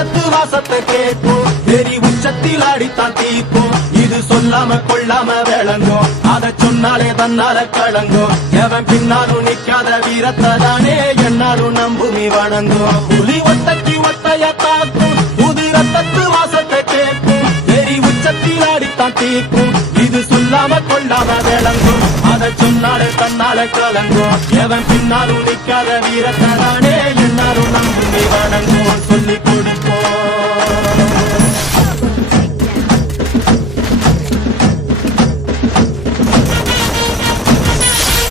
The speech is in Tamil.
ரத்தத்து வாசத்தை கேட்கும் வெறி உச்சத்தில் ஆடித்தான் தீக்கும் இது சொல்லாம கொள்ளாம விளங்கும் அதை சொன்னாலே தன்னால கலங்கும் எவன் பின்னாலும் நிக்காத வீரத்தை தானே என்னாலும் நம்புமி வணங்கும் புலி ஒத்தைக்கு ஒத்தைய தாக்கும் புது ரத்தத்து வாசத்தை கேட்கும் வெறி உச்சத்தில் ஆடித்தான் தீக்கும் இது சொல்லாம கொள்ளாம விளங்கும் அதை சொன்னாலே தன்னால கலங்கும் எவன் பின்னாலும் நிக்காத வீரத்தை தானே என்னாலும் நம்புமி வணங்கும் சொல்லிக் கொடுப்போம்